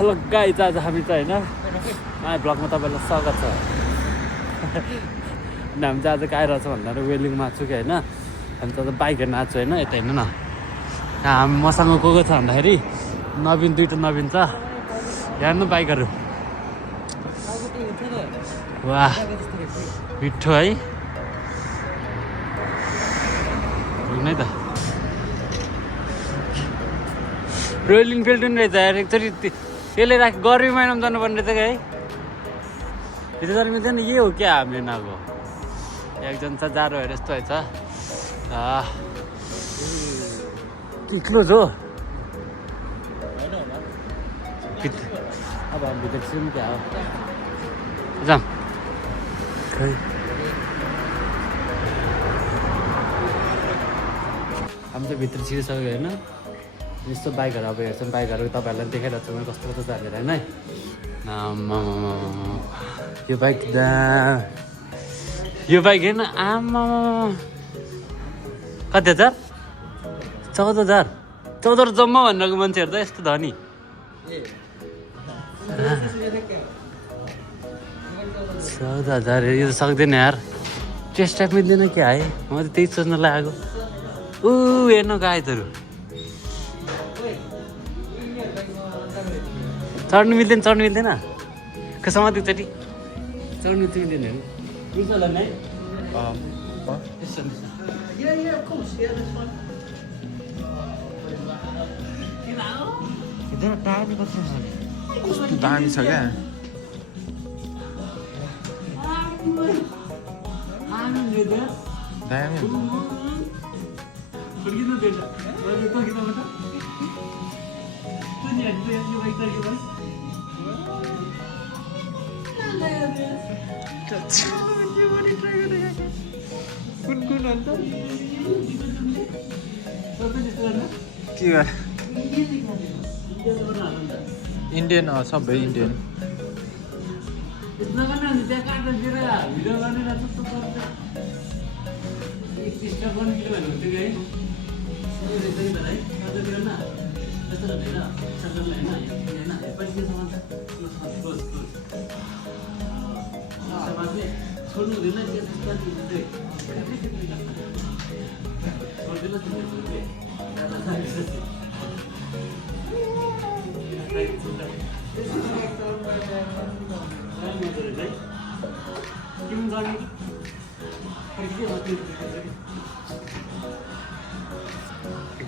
Hello guys, आज हामी चाहिँ होइन नयाँ ब्लगमा तपाईँलाई स्वागत छ। अनि हामी चाहिँ आज कहाँ आइरहेको छ भन्दा वेलिङमा छु कि होइन, हामी त बाइक हेर्न आएको छु होइन। यता हेर्नु न, हामी मसँग को छ भन्दाखेरि नवीन, दुईवटा नवीन छ। हेर्नु बाइकहरू, वाह मिठो है नै त। रोयल इनफिल्ड पनि रहेछ यार, एकचोटि त्यसले राख गर्मी महिनामा जानुपर्ने रहेछ क्या है। यो गर्मी चाहिँ यही हो क्या हामीले नगएको। एकजना छ जाडो हेर यस्तो रहेछ, क्लोज हो। अब हामी भित्र छिर्नु क्या हो, जाऊँ खै। हामी चाहिँ भित्र छिरिसक्यो होइन। यस्तो बाइकहरू अब हेर्छौँ, बाइकहरू तपाईँहरूलाई देखाइरहेको छु मैले कस्तो कस्तो छ भनेर होइन। यो बाइक हेर्न, आमा कति हजार? 14,000 14,000 जम्मा भनेर मान्छेहरू त यस्तो धनी। 14,000 यो त सक्दैन यार, टेस्ट टाइप मिल्दैन क्या है। म त त्यही सोच्न लागेको। हेर्नु गाइजहरू, चढ्नु मिल्दैन कसमा एकचोटि चढ्नु चाहिँ मिल्दैन हेर्नु। कस्तो दामी छ क्या। दामी के इन्डियन सबै इन्डियन।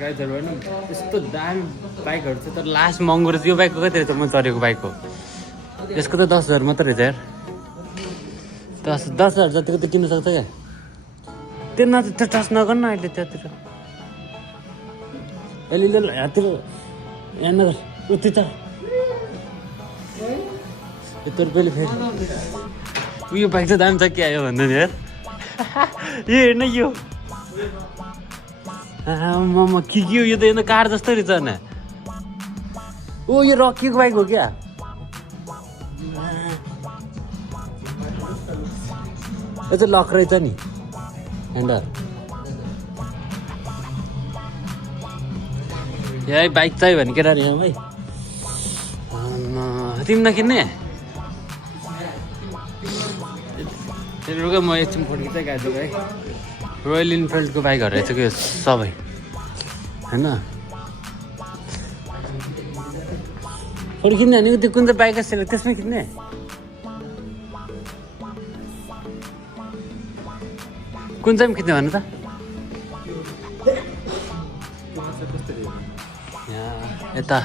गाइजहरू होइन, यस्तो दामी बाइकहरू छ तर लास्ट महँगो रहेछ। यो बाइकको कति रहेछ म चढेको बाइकको? यसको त 10,000 मात्रै रहेछ यार। 10,000 जतिको त किन्न सक्छ क्या। त्यो त्यो टच नगर्नु अहिले त्यहाँतिर, अहिले यहाँतिर यहाँ नगर उति त यत्रो रुपियाँले फेरि उयो बाइक चाहिँ दामी छ के आयो भन्दा नि यार। यो हेर्न, यो आमा के हो यो त? यो त कार जस्तो रहेछ होइन। यो रकीको बाइक हो क्या? यो चाहिँ लक रहेछ नि ह्यान्डल। यहाँ बाइक चाहियो भने केटा यहाँ भाइ तिमी नकिन्ने? रुगा म एकछिन फोटो खिच्दै गएको है। रोयल इनफिल्डको बाइकहरू रहेछ कि सबै होइन। फोटो किन्ने भनेको त्यो कुन चाहिँ बाइक सेलेक्ट त्यसमै किन्ने? कुन चाहिँ खिच्ने भन्नु त? यता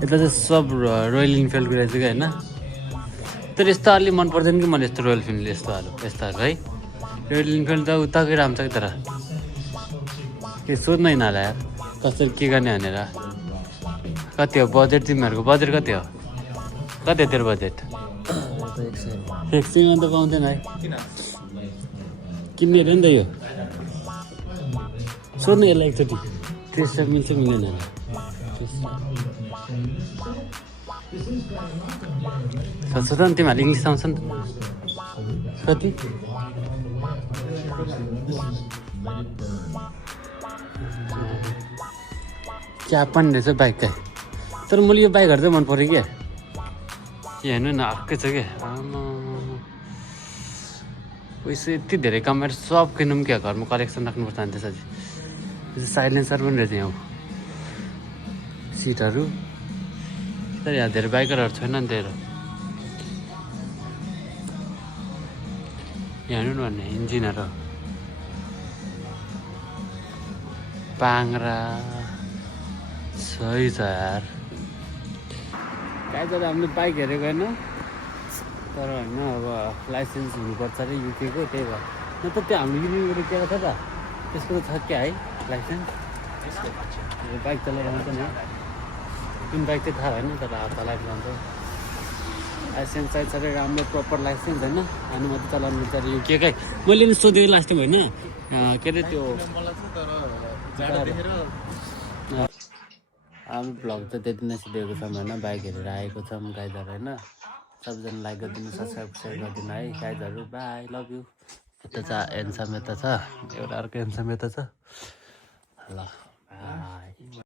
चाहिँ सब रोयल इनफिल्डको रहेछ कि होइन। तर यस्तो अलि मन पर्दैन कि मलाई यस्तो रोयल इनफिल्ड यस्तोहरू है। रोयल इनफिल्ड त उताकै राम्रो छ कि, तर के सोध्नु यिनीहरूलाई यार कसरी के गर्ने भनेर। कति हो बजेट? तिमीहरूको बजेट कति हो? कति हो तेरो बजेट? 100 त पाउँदैन है, किन्ने अरे नि त। यो सोध्नु यसलाई एकचोटि, 30 मिल्छ मिलेन? सोध न, तिमीहरूले इङ्ग्लिस आउँछ नि त। कति? क्या पनि रहेछ बाइक क्या। तर मैले यो बाइकहरू चाहिँ मन पऱ्यो क्या। यहाँ हेर्नु न अर्कै छ क्या आमा पैसा यति धेरै कमाएर सब किनौँ क्या घरमा कलेक्सन राख्नुपर्छ अनि त्यसपछि साइलेन्सर पनि रहेछ यहाँ सिटहरू तर यहाँ धेरै बाइकरहरू छैन नि त्यही यहाँ हेर्नु न भन्ने इन्जिनहरू पाङ्रा सही छ यार कहीँ जरा हामीले बाइक हेरेको होइन तर होइन अब लाइसेन्स हुनुपर्छ अरे युकेको त्यही भएर न त त्यो हाम्रो युनिभर्सिटी केही छ त त्यसको त छ क्या है लाइसेन्स बाइक चलाइरहन्छ नि कुन बाइक चाहिँ थाहा भएन तर चलाइरहन्छ लाइसेन्स चाहिँ छ अरे राम्रो प्रपर लाइसेन्स होइन अनि मात्रै चलाउनु पर्छ अरे युकेकै मैले नि सोधेको लास्ट टाइम होइन के अरे त्यो हाम्रो भ्लग त त्यति नै सिधेको छौँ होइन बाइक हेरेर आएको छौँ गाइजहरू होइन सबजना लाइक गरिदिनु सब्सक्राइब सेयर गरिदिनु है गाइजहरू बाई लभ यु यता छ एन्साम यता छ एउटा अर्को एन्साम यता छ ल बाई